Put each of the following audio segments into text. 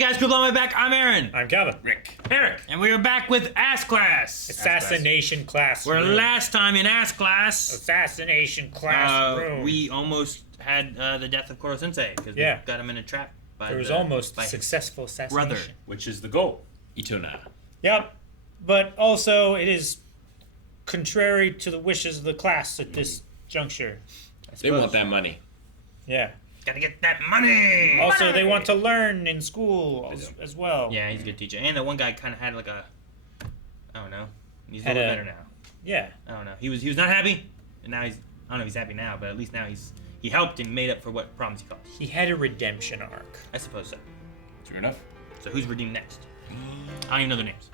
guys, people on my back. I'm Aaron. I'm Calvin. Rick. Eric. And we are back with Ass Class. Assassination class. Where last time in Ass Class, Assassination classroom. we almost had the death of Koro Sensei because we got him in a trap. There was almost a successful assassination. Brother. Which is the goal. Itona. Yep. But also, it is contrary to the wishes of the class at this juncture. They want that money. Yeah. Gotta get that money. Also, they want to learn in school as well. Yeah, he's a good teacher. And the one guy kind of had like a, I don't know. He's a Had little a- better now. Yeah. I don't know. He was not happy, and now he's. I don't know if he's happy now, but at least now he helped and made up for what problems he caused. He had a redemption arc. I suppose so. True enough. So who's redeemed next? I don't even know their names.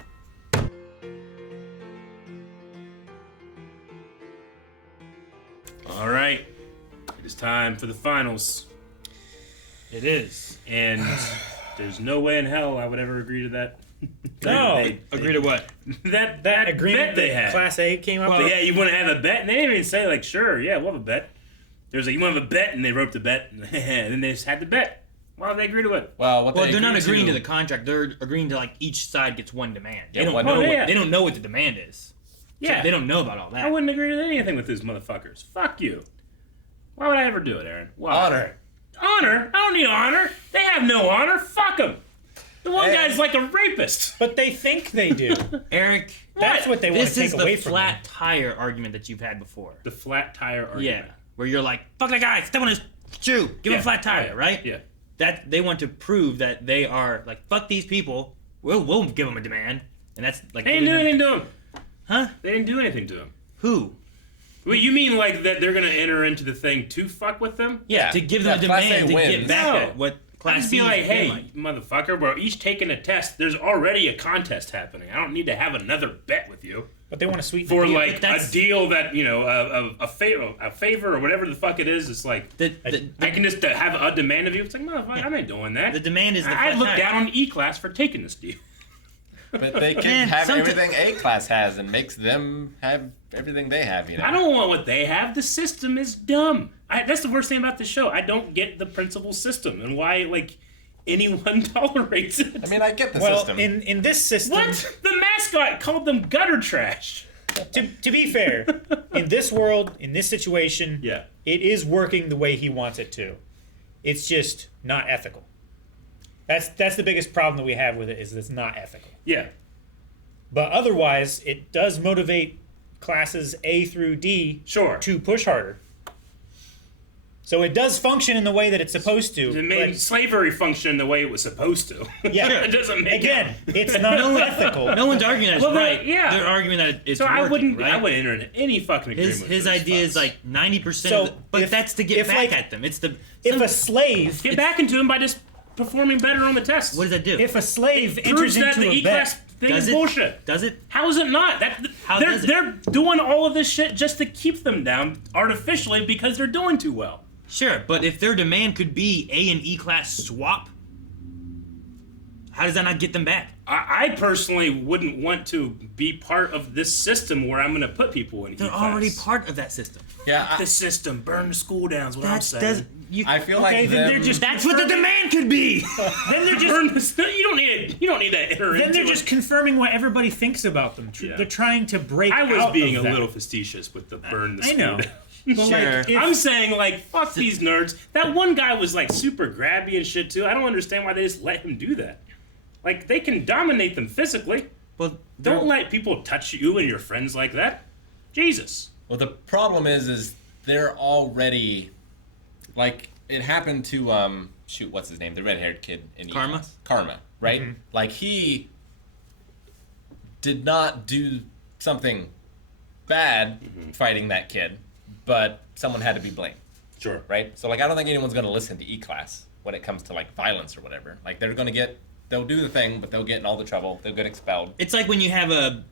All right. It is time for the finals. It is. And there's no way in hell I would ever agree to that. No. They- Agree to what? that Agreement bet they had. Class A came up Well, with. yeah, you want to have a bet? And they didn't even say, like, sure, yeah, we'll have a bet. There's like, you want to have a bet? And they wrote the bet. And then they just had the bet. Why would they agree to it? Well, They're not agreeing to the contract. They're agreeing to, like, each side gets one demand. They don't one know demand. what, they don't know what the demand is. Yeah. So they don't know about all that. I wouldn't agree to anything with these motherfuckers. Fuck you. Why would I ever do it, Aaron? Why? Honor. Honor? I don't need honor. They have no honor. Fuck them. The one Hey. guy's like a rapist. But they think they do. Eric, That's what they want to this take is away the from flat tire argument that you've had before. The flat tire argument. Yeah. Where you're like, fuck that guy, step on his shoe, give him a flat tire, Yeah. right? Yeah. That they want to prove that they are like, fuck these people. We'll give them a demand, and that's like. They didn't do anything to him. Huh? They didn't do anything to him. Who? Wait, you mean like that they're gonna enter into the thing to fuck with them? Yeah. To give them a Class demand A to wins. get back No. at what I'd Class just C be like, is hey, like. motherfucker, we're each taking a test. There's already a contest happening. I don't need to have another bet with you But they want to sweeten for the deal. like a that's- deal that a favor or whatever the fuck it is. It's like I can just have a demand of you. It's like, motherfucker, I'm not doing that. The demand is the I flat look tire. down on E-Class for taking this deal. But they can Man, have someti- everything A class has and makes them have everything they have, you know? I don't want what they have. The system is dumb. That's the worst thing about the show. I don't get the principal system and why like anyone tolerates it. I mean, I get the Well, system. in this system, What? The mascot called them gutter trash. to be fair, in this world, in this situation, Yeah. it is working the way he wants it to. It's just not ethical. That's the biggest problem that we have with it is it's not ethical. Yeah. But otherwise, it does motivate classes A through D Sure. to push harder. So it does function in the way that it's supposed to. It made but slavery function the way it was supposed to. Yeah. It doesn't make again, it's not ethical. No one's arguing that it's Well, right. yeah. They're arguing that it's So working, I wouldn't right? enter into any fucking agreement with His those idea is fucks. like 90%. So, but if- that's to get if, back like, at them. It's the. If a slave, get back into him by just performing better on the test. What does that do? if a slave Proves enters that into the a E-Class bet, thing Does is it? bullshit. Does it? How is it not? How does it? They're doing all of this shit just to keep them down artificially because they're doing too well. Sure, but if their demand could be A and E class swap, how does that not get them back? I personally wouldn't want to be part of this system where I'm going to put people in They're E-Class. already part of that system. yeah, The system, burn the school down is what I'm That saying. does. You, I feel Okay, like then them, they're just that's what the demand could be. then they're just Burn the, you don't need to enter then into they're it. just confirming what everybody thinks about them. Yeah. They're trying to break I was out being a of that. little facetious with the burn the I school know. down. But Sure. like, if, I'm saying, like, fuck these nerds. That one guy was, like, super grabby and shit, too. I don't understand why they just let him do that. Like, they can dominate them physically. Well, Don't let people touch you and your friends like that. Jesus. well, the problem is they're already, like, it happened to, shoot, what's his name? The red-haired kid in Karma? E-Class. Karma, right? Mm-hmm. Like, he did not do something bad fighting that kid, but someone had to be blamed. Sure. Right? So, like, I don't think anyone's going to listen to E-Class when it comes to, like, violence or whatever. Like, they're going to they'll do the thing, but they'll get in all the trouble. They'll get expelled. it's like when you have a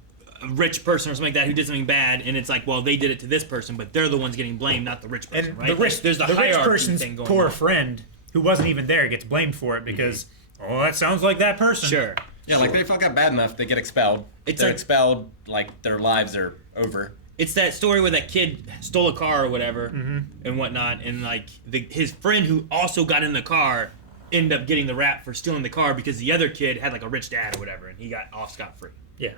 rich person or something like that who did something bad, and it's like, well, they did it to this person, but they're the ones getting blamed, not the rich person, and right? the rich, Like, there's the rich hierarchy person's thing going poor on. friend who wasn't even there gets blamed for it because oh, that sounds like that person. Sure. Yeah, like, they fuck up bad enough, they get expelled. It's They're like- expelled, like, their lives are over. It's that story where that kid stole a car or whatever Mm-hmm. and whatnot, and like his friend who also got in the car end up getting the rap for stealing the car because the other kid had like a rich dad or whatever, and he got off scot-free. Yeah.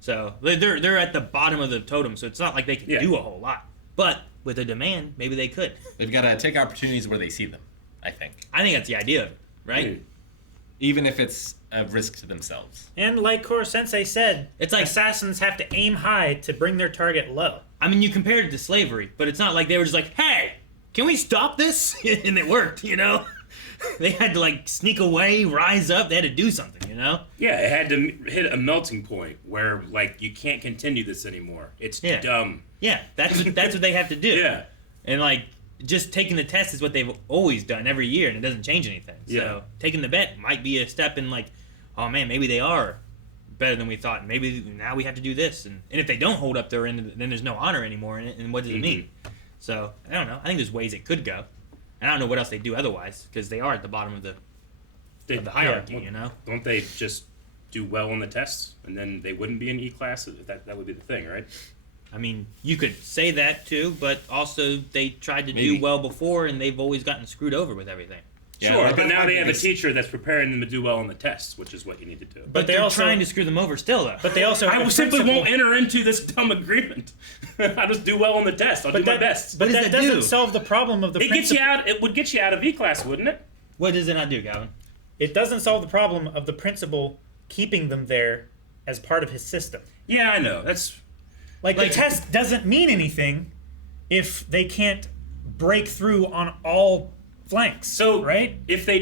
So they're at the bottom of the totem, so it's not like they can do a whole lot. But with a demand, maybe they could. They've got to take opportunities where they see them, I think. I think that's the idea of it, right? Even if it's a risk to themselves. And like Koro Sensei said, It's like assassins have to aim high to bring their target low. I mean, you compared it to slavery, but it's not like they were just like, hey, can we stop this? And it worked, you know? They had to, like, sneak away, rise up. They had to do something, you know? Yeah, it had to hit a melting point where, like, you can't continue this anymore. It's dumb. Yeah, that's what they have to do. Yeah. And, like, just taking the test is what they've always done every year, and it doesn't change anything. Yeah. So taking the bet might be a step in, like, oh, man, maybe they are better than we thought. Maybe now we have to do this. And if they don't hold up their end, then there's no honor anymore in it, and what does it mean? So, I don't know. I think there's ways it could go. And I don't know what else they do otherwise, because they are at the bottom of the hierarchy, you know? Don't they just do well on the tests, and then they wouldn't be in E-class? That would be the thing, right? I mean, you could say that too, but also they tried to Maybe. do well before, and they've always gotten screwed over with everything. Yeah, Sure, like but that now might they be have a this- teacher that's preparing them to do well on the tests, which is what you need to do. But they they're also- trying to screw them over still, though. But they also have I a simply principle- won't enter into this dumb agreement. I'll just do well on the test. I'll do my best. But What does that that doesn't do? solve the problem of the It gets principle. you out. It would get you out of E-class, wouldn't it? What does it not do, Calvin? It doesn't solve the problem of the principal keeping them there as part of his system. Yeah, I know. That's Like the test doesn't mean anything if they can't break through on all flanks. so. right? If they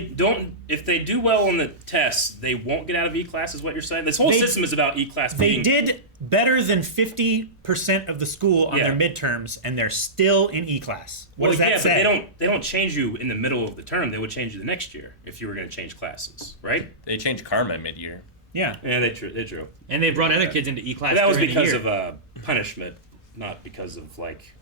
do well on the tests, they won't get out of E-class. Is what you're saying? This whole They- system is about E-class. They being, did better than 50% of the school on Yeah. their midterms, and they're still in E-class. What does that yeah, say? but they don't change you in the middle of the term. They would change you the next year if you were going to change classes, right? They change karma mid-year. Yeah. Yeah, they drew. And they brought other kids into E-class But that was during the because year. of punishment, not because of like.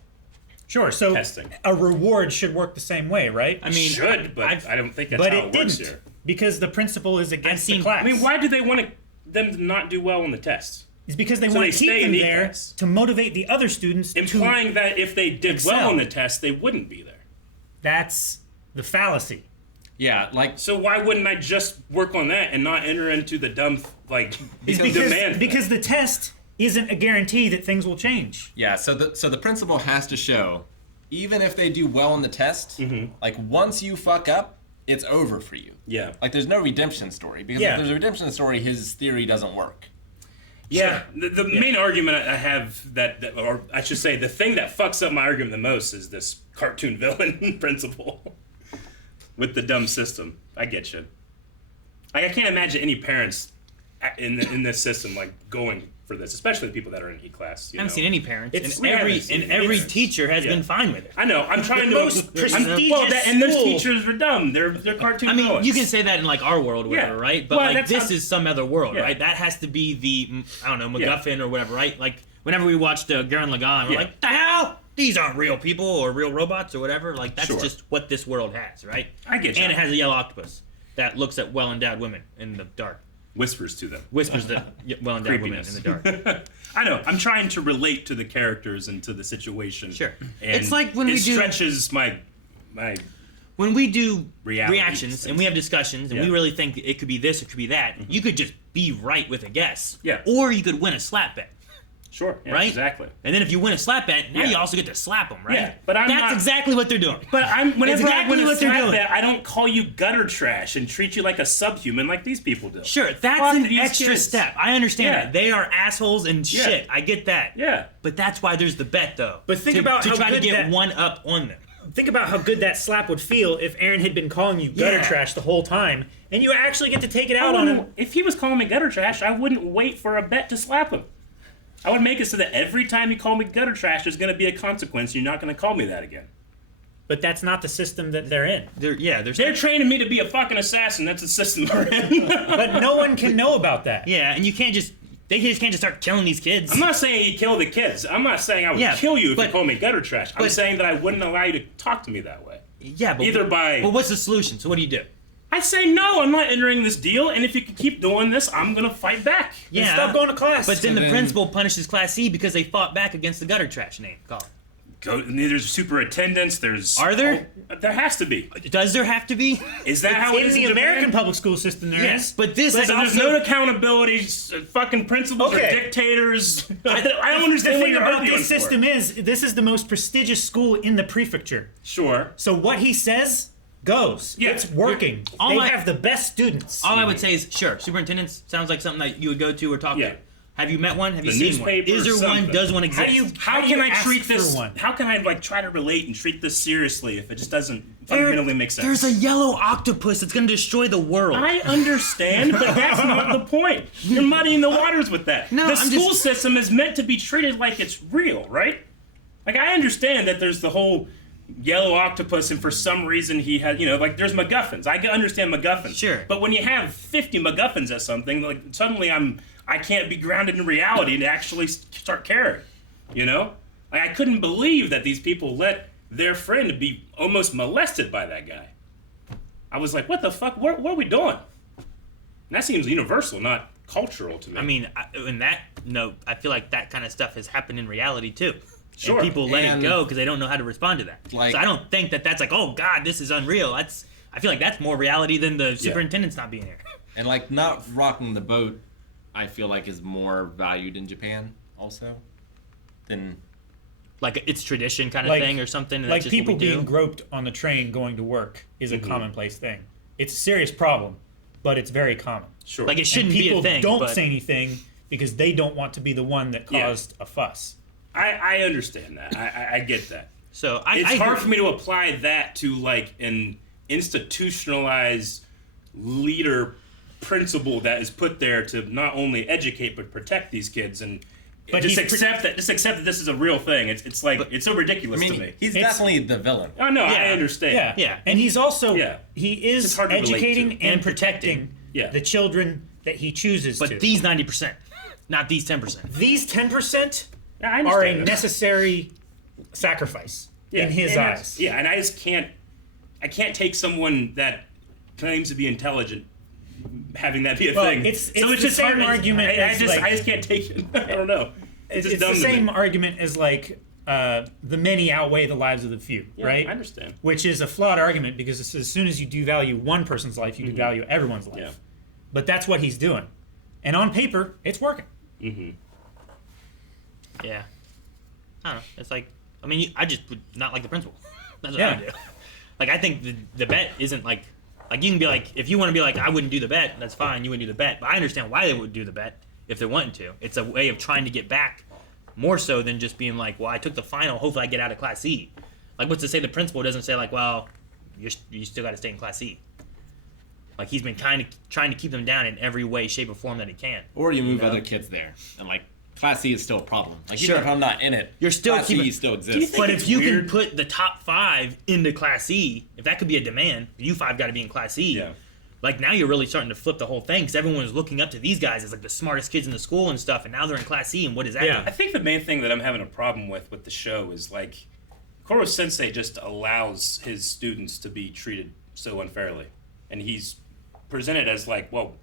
Sure, so Testing. a reward should work the same way, right? I mean, Should, but I've- I don't think that's but how it it works didn't, here. because the principle is against seen- the class. I mean, why do they want them to not do well on the tests? It's because they So want they to keep stay them in there E-class. to motivate the other students Implying that if they did excel. well on the test, they wouldn't be there. That's the fallacy. Yeah, like So why wouldn't I just work on that and not enter into the dumb It's demand? because the test isn't a guarantee that things will change. yeah, so the principal has to show, even if they do well on the test, like once you fuck up, it's over for you. Yeah. Like there's no redemption story because Yeah. if there's a redemption story, his theory doesn't work. Yeah, the main argument I have that, or I should say, the thing that fucks up my argument the most is this cartoon villain principle with the dumb system. I get you. Like, I can't imagine any parents in this system like going for this, especially the people that are in E-class. I haven't seen any parents, It's- and we every haven't seen every parents. teacher has Yeah. been fine with it. I know. I'm trying The to. most I'm, prestigious and those school- teachers are dumb. They're cartoon I mean, villains. you can say that in like our world or whatever, Yeah. right? But Well, like that's this how- is some other world, Yeah. right? That has to be the I don't know Yeah. MacGuffin or whatever, right? Like whenever we watched Gurren Lagann, we're Yeah. like, the hell? These aren't real people or real robots or whatever. Like that's Sure. just what this world has, right? I get you. And it has a yellow octopus that looks at well-endowed women in the dark, Whispers to them. whispers at well-endowed women in Creepiness. the dark. I know. I'm trying to relate to the characters and to the situation. Sure. And It's like when it we do- stretches my. When we do Reality reactions and we have discussions and we Yeah. really think it could be this, it could be that, you could just be right with a guess. Yeah. Or you could win a slap bet. Sure. Yeah, Right? Exactly. And then if you win a slap bet, now Yeah. you also get to slap them, right? Yeah, but I'm That's not- exactly what they're doing. But whenever I exactly win a what they're slap doing. bet, I don't call you gutter trash and treat you like a subhuman like these people do. Sure, that's Fuck an these extra kids. step. I understand Yeah. that. They are assholes and Yeah. shit. I get that. Yeah. But that's why there's the bet, though. But think to, about to how try to good get that- one up on them. Think about how good that slap would feel if Aaron had been calling you gutter Yeah. trash the whole time, and you actually get to take it out on him. If he was calling me gutter trash, I wouldn't wait for a bet to slap him. I would make it so that every time you call me gutter trash, there's going to be a consequence. You're not going to call me that again. But that's not the system that they're in. They're training me to be a fucking assassin. That's the system we're in. But no one can know about that. Yeah, and you can't just. They just can't just start killing these kids. I'm not saying you kill the kids. I'm not saying I would Yeah, kill you if but- you call me gutter trash. I'm but- saying that I wouldn't allow you to talk to me that way. Yeah, but Either by- But what's the solution? So what do you do? I say no. I'm not entering this deal. And if you can keep doing this, I'm gonna fight back. Yeah. Stop going to class. But then So the then- principal punishes Class C because they fought back against the gutter trash name. Call it. There's superintendents. Are there? There has to be. Does there have to be? Is that how it In is the in American Japan? public school system, there is. Yes, but this is There's also... no accountability. Fucking principals Okay. are dictators. I don't The understand what thing you're about arguing this system for. is, this is the most prestigious school in the prefecture. Sure. So what he says goes. Yeah. It's working. All They my- have the best students. All I would say is, sure, superintendents sounds like something that you would go to or talk Yeah. to. Have you met one? Have you The seen one? newspaper Is or there one? something. Does one exist? How can I ask treat for this? one? How can I try to relate and treat this seriously if it just doesn't fundamentally make sense? There's a yellow octopus that's going to destroy the world. I understand, but that's not the point. You're muddying the waters with that. No, the I'm school just- system is meant to be treated like it's real, right? Like, I understand that there's the whole yellow octopus, and for some reason he had, like, there's MacGuffins. I can understand MacGuffins. Sure. But when you have 50 MacGuffins at something, like, suddenly I can't be grounded in reality to actually start caring, Like, I couldn't believe that these people let their friend be almost molested by that guy. I was like, what the fuck? What are we doing? And that seems universal, not cultural to me. I mean, in that note, I feel like that kind of stuff has happened in reality too. Sure. And people let And- it go because they don't know how to respond to that. Like- So I don't think that's like, oh God, this is unreal. I feel like that's more reality than the superintendent's not being here. And like not rocking the boat, I feel like is more valued in Japan also than Like it's tradition kind of Like- thing or something. And Like that's just people what we do. being groped on the train going to work is a Mm-hmm. commonplace thing. It's a serious problem, but it's very common. sure. Like it And shouldn't be people a thing. don't but say anything because they don't want to be the one that Yeah. caused a fuss. I understand that. I get that. So It's I hard agree. for me to apply that to like an institutionalized leader principle that is put there to not only educate but protect these kids and But just he's accept that this is a real thing. It's like it's so ridiculous I to mean, me. he's It's- definitely the villain. Oh no, I Yeah. understand. Yeah. Yeah. And he's also Yeah. he It's is hard to relate educating to. and And protecting protecting. Yeah. the children that he chooses But to. these 90%, not these 10%. These 10% Yeah, I are a understand that. necessary sacrifice Yeah, in his and that's- eyes. Yeah, and I just can't. I can't take someone that claims to be intelligent having that be a Well, thing. it's the just same hard. argument I as, just like- I just can't take it. I don't know. It's just It's dumb the to me. same argument as like the many outweigh the lives of the few, Yeah, right? I understand. Which is a flawed argument because as soon as you devalue one person's life, you devalue everyone's life. Yeah. But that's what he's doing, and on paper, it's working. Yeah. I don't know. It's like, I mean, I just would not like the principal. That's what Yeah. I would do. Like, I think the bet isn't like you can be like, if you want to be like, I wouldn't do the bet, that's fine, you wouldn't do the bet. But I understand why they would do the bet if they're wanting to. It's a way of trying to get back more so than just being like, well, I took the final, hopefully I get out of Class C. Like, what's to say the principal doesn't say, like, well, you still got to stay in Class C. Like, he's been kind of trying to keep them down in every way, shape, or form that he can. Or you move know? other kids there. And like Class C is still a problem. Like Sure. even if I'm not in it, You're still Class keeping- C still Do you exists. think But it's if you weird? can put the top 5 into Class C, if that could be a demand, you 5 got to be in Class C. Yeah. Like now you're really starting to flip the whole thing because everyone was looking up to these guys as like the smartest kids in the school and stuff, and now they're in Class C. And what does that Yeah. do? I think the main thing that I'm having a problem with the show is like Koro Sensei just allows his students to be treated so unfairly, and he's presented as like, well,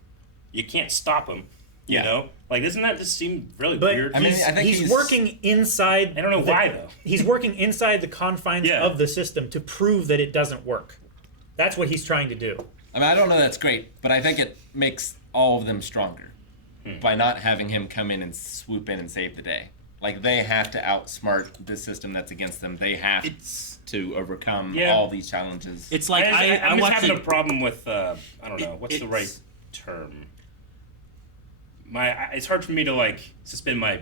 you can't stop him, you Yeah. know? Like, doesn't that just seem really But weird? I mean, he's, I think he's he's- working inside. I don't know why, though. He's working inside the confines Yeah. of the system to prove that it doesn't work. That's what he's trying to do. I mean, I don't know that's great, but I think it makes all of them stronger by not having him come in and swoop in and save the day. Like they have to outsmart the system that's against them. They have to overcome Yeah. all these challenges. It's like I I'm just watched having a it. problem with I don't know what's the right It's- term. It's hard for me to like suspend my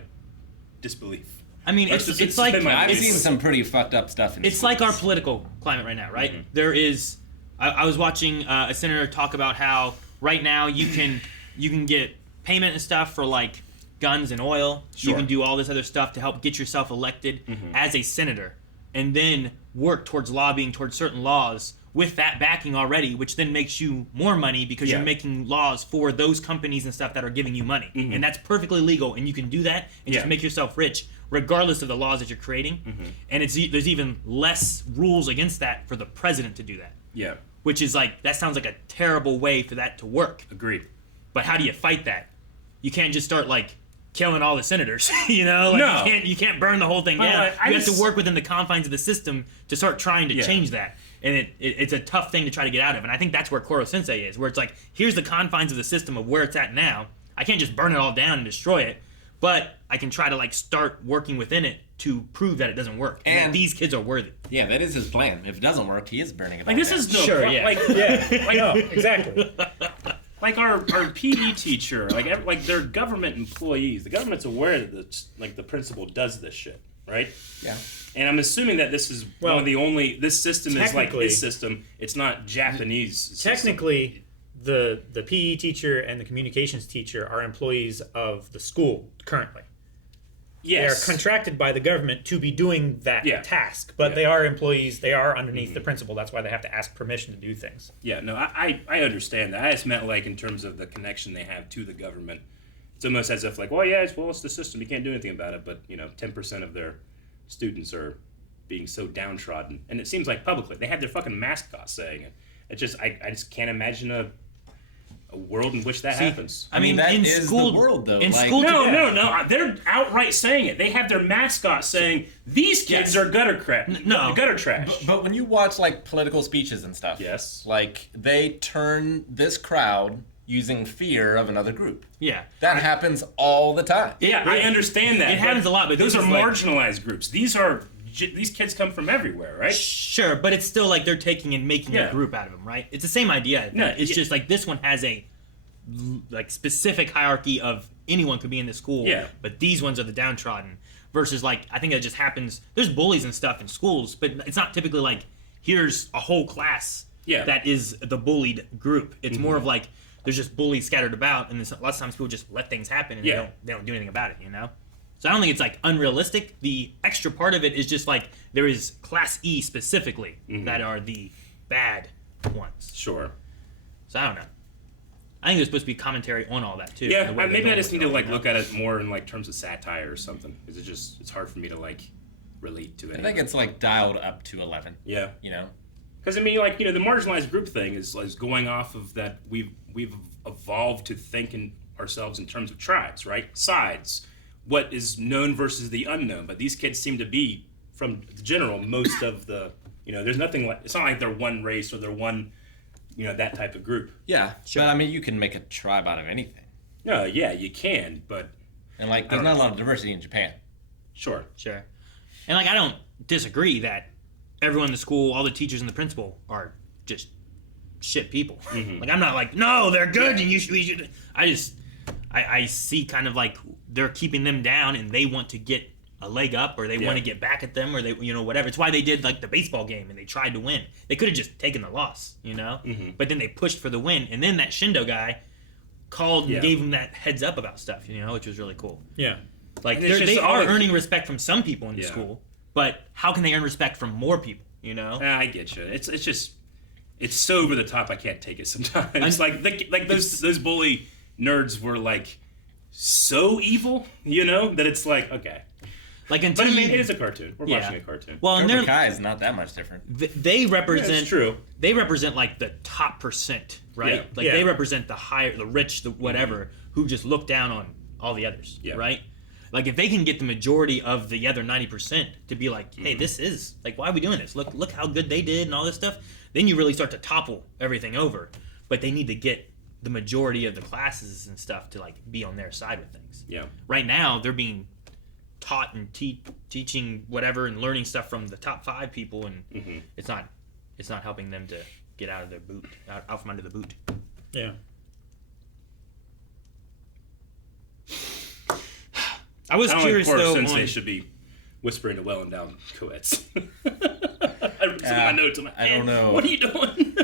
disbelief. I mean, Or it's suspend like my I've belief. seen some pretty fucked up stuff in it's like our schools. political climate right now, right? There is. I was watching a senator talk about how right now you can get payment and stuff for like guns and oil. You Sure. can do all this other stuff to help get yourself elected as a senator, and then work towards lobbying towards certain laws with that backing already, which then makes you more money because Yeah. you're making laws for those companies and stuff that are giving you money, and that's perfectly legal, and you can do that and just Yeah. make yourself rich regardless of the laws that you're creating. And there's even less rules against that for the president to do that. Yeah, Which is like, that sounds like a terrible way for that to work. agreed. But how do you fight that? You can't just start like killing all the senators. You know, like No. you can't burn the whole thing down. I You have to just- work within the confines of the system to start trying to Yeah. change that. And it's a tough thing to try to get out of. And I think that's where Koro Sensei is, where it's like, here's the confines of the system of where it's at now. I can't just burn it all down and destroy it, but I can try to like start working within it to prove that it doesn't work. And that And- these kids are worthy. Yeah, that is his plan. If it doesn't work, he is burning it. Like all this down. is no Sure, yeah. like Yeah, no, exactly. like our PE teacher, like they're government employees. The government's aware that the principal does this shit, right? Yeah. And I'm assuming that this is one of the only. This system is like technically- his system. It's not Japanese. System. Technically, the PE teacher and the communications teacher are employees of the school currently. yes, They are contracted by the government to be doing that Yeah. task, but Yeah. they are employees. They are underneath the principal. That's why they have to ask permission to do things. Yeah, no, I understand that. I just meant like in terms of the connection they have to the government. It's almost as if like, well, yeah, it's the system. You can't do anything about it. But 10% of their students are being so downtrodden, and it seems like publicly they have their fucking mascot saying it. It's just I just can't imagine a world in which that happens. I mean, that in is school, the world, though. In Like- school, No, they're outright saying it. They have their mascot saying these kids are gutter crap. no. gutter trash. But when you watch like political speeches and stuff, Yes. like they turn this crowd using fear of another group. yeah. That happens all the time. Yeah, I understand that. It happens a lot, but those this are is like- marginalized groups. These kids come from everywhere, right? Sure, but it's still like they're taking and making Yeah. a group out of them, right? It's the same idea. I think. No, it's yeah. just like this one has a like specific hierarchy of anyone could be in the school, Yeah. but these ones are the downtrodden. Versus like I think it just happens. There's bullies and stuff in schools, but it's not typically like here's a whole class Yeah. that is the bullied group. It's more of like there's just bullies scattered about, and then lots of times people just let things happen and Yeah. they don't do anything about it, So I don't think it's like unrealistic. The extra part of it is just like there is Class E specifically that are the bad ones. Sure. So I don't know. I think there's supposed to be commentary on all that too. Yeah, the way they're maybe I going just with need to it, like look at it more in like terms of satire or something. Because it's hard for me to like relate to it. I think it's like dialed up to 11. Yeah. You know. Because I mean, like the marginalized group thing is going off of that we've evolved to think in ourselves in terms of tribes, right? Sides, what is known versus the unknown. But these kids seem to be, from the general, most of the there's nothing like it's not like they're one race or they're one that type of group. Yeah. Sure. But I mean, you can make a tribe out of anything. No, yeah, you can, but And like, there's not a lot of diversity in Japan. sure. Sure. And like I don't disagree that everyone in the school, all the teachers and the principal are just shit people. Like I'm not like, no, they're good and you should. I see kind of like they're keeping them down and they want to get a leg up or they want to get back at them or they whatever. It's why they did like the baseball game and they tried to win. They could have just taken the loss, but then they pushed for the win and then that Shindo guy called and gave him that heads up about stuff, which was really cool. Yeah. Like And it's they just are all- earning respect from some people in the Yeah. school, but how can they earn respect from more people? I get you. It's just it's so over the top. I can't take it sometimes. Like those bully nerds were like so evil, that it's like okay. Like But until I mean, you, it is a cartoon. We're watching a cartoon. well, and Cobra they're Kai is not that much different. they represent. Yeah, it's true. They represent like the top percent, right? Yeah. Like Yeah. they represent the rich, the whatever, who just look down on all the others, Yeah. right? Like if they can get the majority of the other 90% to be like, hey, this is like, why are we doing this? Look how good they did and all this stuff. Then you really start to topple everything over. But they need to get the majority of the classes and stuff to like be on their side with things. Yeah. Right now they're being taught and teaching whatever and learning stuff from the top 5 people, and it's not helping them to get out of their boot, out from under the boot. Yeah. I was I don't curious think Koro though. Sensei On, should be whispering to well-endowed co-eds. I wrote some of my notes. I'm like, I don't know. What are you doing?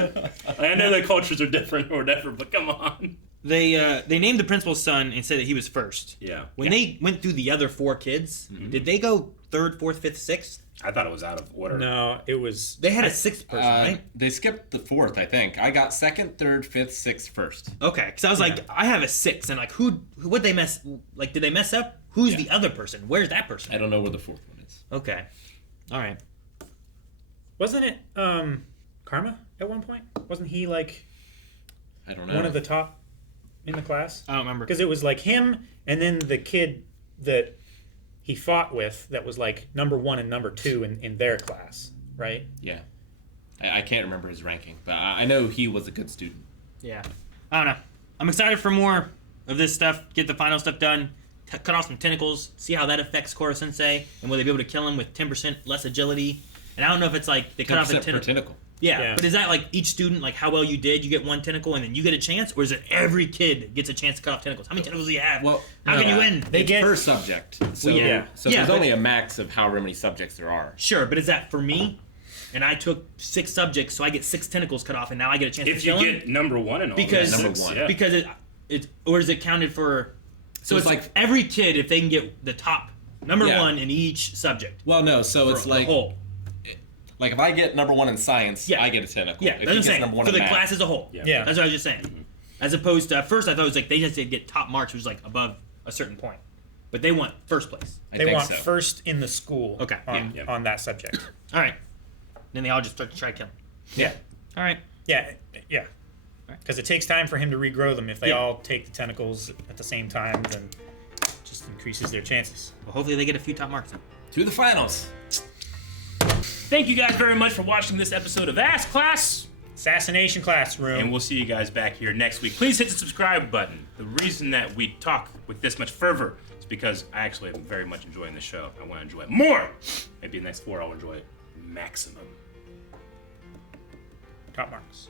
I know their cultures are different or whatever, but come on. they named the principal's son and said that he was first. Yeah. When they went through the other 4 kids, did they go 3rd, 4th, 5th, 6th? I thought it was out of order. No, it was. They had a 6th person, right? They skipped the 4th, I think. I got 2nd, 3rd, 5th, 6th first. Okay, because I was like, I have a 6th, and like, who would they mess? Like, did they mess up? Who's the other person? Where's that person? I don't know where the 4th one is. Okay, all right. Wasn't it Karma at one point? Wasn't he like I don't know. one of the top? in the class? I don't remember. Because it was like him and then the kid that he fought with that was like number 1 and number 2 in their class, right? Yeah. I can't remember his ranking, but I know he was a good student. Yeah. I don't know. I'm excited for more of this stuff. Get the final stuff done. Cut off some tentacles. See how that affects Koro Sensei. And will they be able to kill him with 10% less agility? And I don't know if it's like they cut off a tentacle. Yeah, but is that like each student, like how well you did, you get 1 tentacle and then you get a chance? Or is it every kid gets a chance to cut off tentacles? How many tentacles do you have? Well, how can you win? They get per subject. So, Well, yeah. so Yeah, there's but- only a max of however many subjects there are. Sure, but is that for me? And I took 6 subjects, so I get 6 tentacles cut off, and now I get a chance to If kill you him? get number 1 and all Because- that, Number one. yeah. Because it or is it counted for... So it's it's like every kid, if they can get the top number Yeah. 1 in each subject. Well, no, so For it's the like whole. like if I get number 1 in science, Yeah. I get a tentacle. Yeah, If that's what he I'm gets saying. number 1 For in the math, class as a whole. Yeah. That's what I was just saying. As opposed to, at first I thought it was like they just get top marks, which was like above a certain point. But they want first place. I they think want so. first in the school Okay. Yeah. on that subject. All right. Then they all just start to try to kill him. Yeah. All right. Yeah. Because it takes time for him to regrow them. If they Yeah. all take the tentacles at the same time, then it just increases their chances. Well, hopefully they get a few top marks then. To the finals. Thank you guys very much for watching this episode of Ask Class. Assassination Classroom. And we'll see you guys back here next week. Please hit the subscribe button. The reason that we talk with this much fervor is because I actually am very much enjoying the show. I want to enjoy it more. Maybe the next 4 I'll enjoy it maximum. Top marks.